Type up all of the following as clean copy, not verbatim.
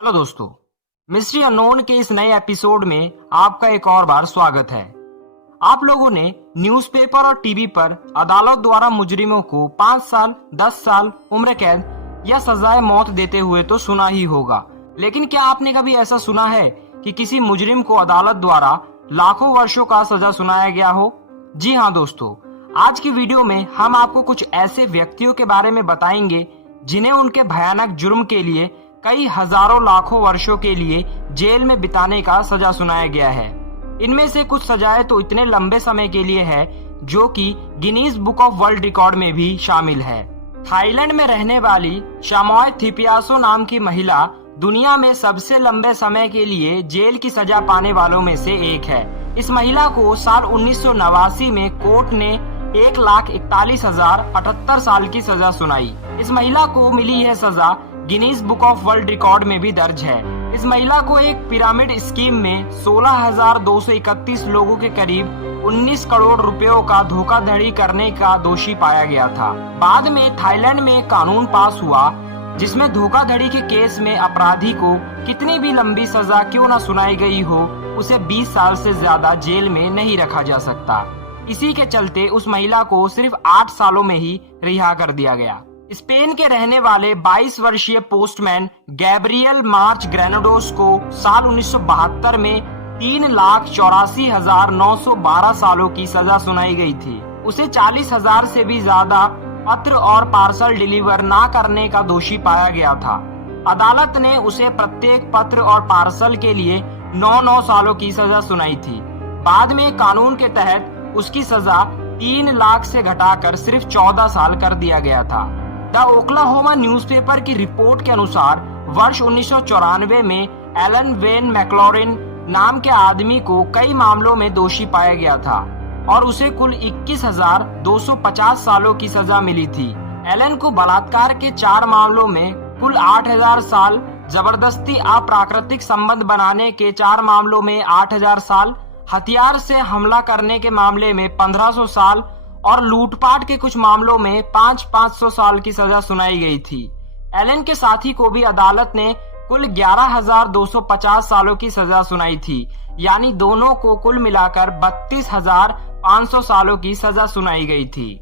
Hello दोस्तों, mystery unknown के इस नए एपिसोड में आपका एक और बार स्वागत है। आप लोगों ने न्यूज़पेपर और टीवी पर अदालत द्वारा मुजरिमों को 5 साल, 10 साल उम्र कैद या सजाए मौत देते हुए तो सुना ही होगा, लेकिन क्या आपने कभी ऐसा सुना है कि किसी मुजरिम को अदालत द्वारा लाखों वर्षों का सजा सुनाया गया हो? जी हाँ दोस्तों, आज की वीडियो में हम आपको कुछ ऐसे व्यक्तियों के बारे में बताएंगे जिन्हें उनके भयानक जुर्म के लिए कई हजारों लाखों वर्षों के लिए जेल में बिताने का सजा सुनाया गया है। इनमें से कुछ सजाएं तो इतने लंबे समय के लिए है जो कि Guinness book of world record में भी शामिल है। थाईलैंड में रहने वाली शामोय थिपियासो नाम की महिला दुनिया में सबसे लंबे समय के लिए जेल की सजा पाने वालों में से एक है। इस महिला को साल 1989 में कोर्ट ने 1,41,078 साल की सजा सुनाई। इस महिला को मिली यह सजा Guinness book of world record में भी दर्ज है। इस महिला को एक पिरामिड स्कीम में 16,231 लोगों के करीब 19 करोड़ रुपयों का धोखाधड़ी करने का दोषी पाया गया था। बाद में थाईलैंड में एक कानून पास हुआ जिसमें धोखाधड़ी के केस में अपराधी को कितनी भी लंबी सजा क्यों न सुनाई गई हो, उसे 20 साल से ज्यादा जेल में नहीं रखा जा सकता। इसी के चलते उस महिला को सिर्फ 8 सालों में ही रिहा कर दिया गया। स्पेन के रहने वाले 22 वर्षीय पोस्टमैन गैब्रियल मार्च ग्रेनाडोस को साल 1972 में 3,84,912 सालों की सजा सुनाई गई थी। उसे 40,000 से भी ज्यादा पत्र और पार्सल डिलीवर ना करने का दोषी पाया गया था। अदालत ने उसे प्रत्येक पत्र और पार्सल के लिए 9 सालों की सजा सुनाई थी। बाद में कानून के तहत उसकी सजा 3 लाख से घटाकर सिर्फ 14 साल कर दिया गया था। द ओक्लाहोमा न्यूज़पेपर की रिपोर्ट के अनुसार वर्ष 1994 में एलन वेन मैक्लॉरिन नाम के आदमी को कई मामलों में दोषी पाया गया था और उसे कुल 21,250 सालों की सजा मिली थी। एलन को बलात्कार के 4 मामलों में कुल 8,000 साल, जबरदस्ती अप्राकृतिक संबंध बनाने के 4 मामलों में 8,000 साल, हथियार से हमला करने के मामले में 1,500 साल और लूटपाट के कुछ मामलों में 500 साल की सजा सुनाई गई थी। एलन के साथी को भी अदालत ने कुल 11,250 सालों की सजा सुनाई थी, यानी दोनों को कुल मिलाकर 32,500 सालों की सजा सुनाई गई थी।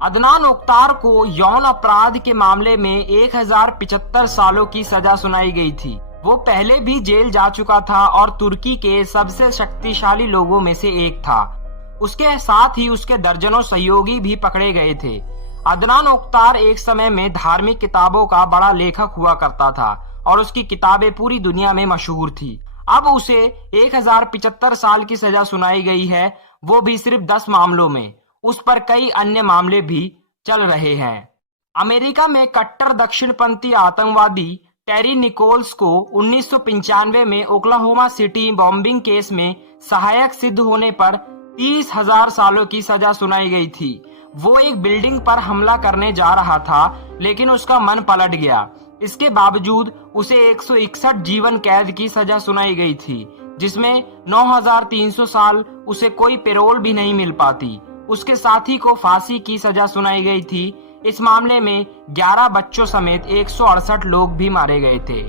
अदनान ओक्तार को यौन अपराध के मामले में 1,075 सालों की सजा सुनाई गई थी। वो पहले भी जेल जा चुका था और तुर्की के सबसे शक्तिशाली लोगों में से एक था। उसके साथ ही उसके दर्जनों सहयोगी भी पकड़े गए थे। अदनान ओक्तार एक समय में धार्मिक किताबों का बड़ा लेखक हुआ करता था और उसकी किताबें पूरी दुनिया में मशहूर थी। अब उसे 1,075 साल की सजा सुनाई गई है, वो भी सिर्फ 10 मामलों में। उस पर कई अन्य मामले भी चल रहे हैं। अमेरिका में कट्टर दक्षिणपंथी आतंकवादी टेरी निकोल्स को 1995 में ओक्लाहोमा सिटी बॉम्बिंग केस में सहायक सिद्ध होने पर 30,000 सालों की सजा सुनाई गई थी। वो एक बिल्डिंग पर हमला करने जा रहा था, लेकिन उसका मन पलट गया। इसके बावजूद उसे 161 जीवन कैद की सजा सुनाई गई थी, जिसमें 9,300 साल उसे कोई पैरोल भी नहीं मिल पाती। उसके साथी को फांसी की सजा सुनाई गई थी। इस मामले में 11 बच्चों समेत 168 लोग भी मारे गए थे।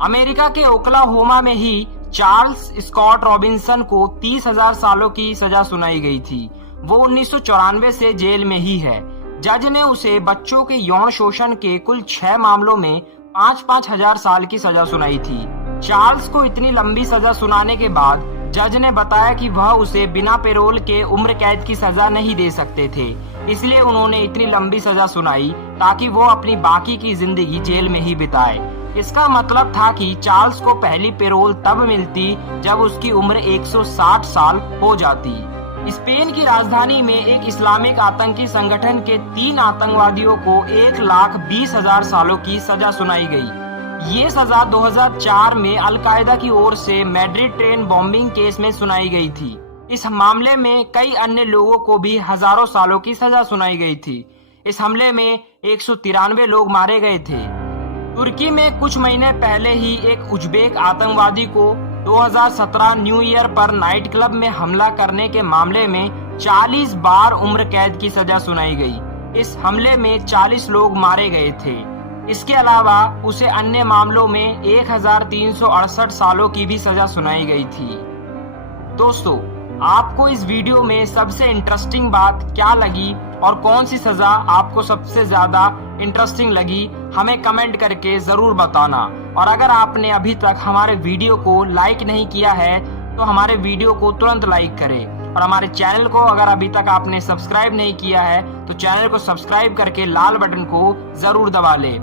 अमेरिका के ओक्लाहोमा में ही चार्ल्स स्कॉट रॉबिन्सन को 30,000 सालों की सजा सुनाई गई थी। वो 1994 से जेल में ही है। जज ने उसे बच्चों के यौन शोषण के कुल 6 मामलों में 5-5 हजार साल की सजा सुनाई थी। चार्ल्स को इतनी लंबी सजा सुनाने के बाद जज ने बताया कि वह उसे बिना पैरोल के उम्र कैद की सजा नहीं दे सकते थे, इसलिए उन्होंने इतनी लंबी सजा सुनाई ताकि वो अपनी बाकी की जिंदगी जेल में ही बिताए। इसका मतलब था कि चार्ल्स को पहली पैरोल तब मिलती जब उसकी उम्र 160 साल हो जाती। स्पेन की राजधानी में एक इस्लामिक आतंकी संगठन के 3 आतंकवादियों को 1,20,000 सालों की सजा सुनाई गई। ये सजा 2004 में अलकायदा की ओर से मैड्रिड ट्रेन बॉम्बिंग केस में सुनाई गई थी। इस मामले में कई अन्य लोगों को भी हजारों सालों की सजा सुनाई गई थी। इस हमले में 193 लोग मारे गए थे। तुर्की में कुछ महीने पहले ही एक उज्बेक आतंकवादी को 2017 न्यू ईयर पर नाइट क्लब में हमला करने के मामले में 40 बार उम्र कैद की सजा सुनाई गई। इस हमले में 40 लोग मारे गए थे। इसके अलावा उसे अन्य मामलों में 1368 सालों की भी सजा सुनाई गई थी। दोस्तों, आपको इस वीडियो में सबसे इंटरेस्टिंग बात क्या लगी और कौन सी सजा आपको सबसे ज्यादा इंटरेस्टिंग लगी, हमें कमेंट करके जरूर बताना। और अगर आपने अभी तक हमारे वीडियो को लाइक नहीं किया है तो हमारे वीडियो को तुरंत लाइक करें। और हमारे चैनल को अगर अभी तक आपने सब्सक्राइब नहीं किया है तो चैनल को सब्सक्राइब करके लाल बटन को जरूर दबा ले।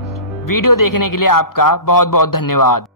वीडियो देखने के लिए आपका बहुत बहुत धन्यवाद।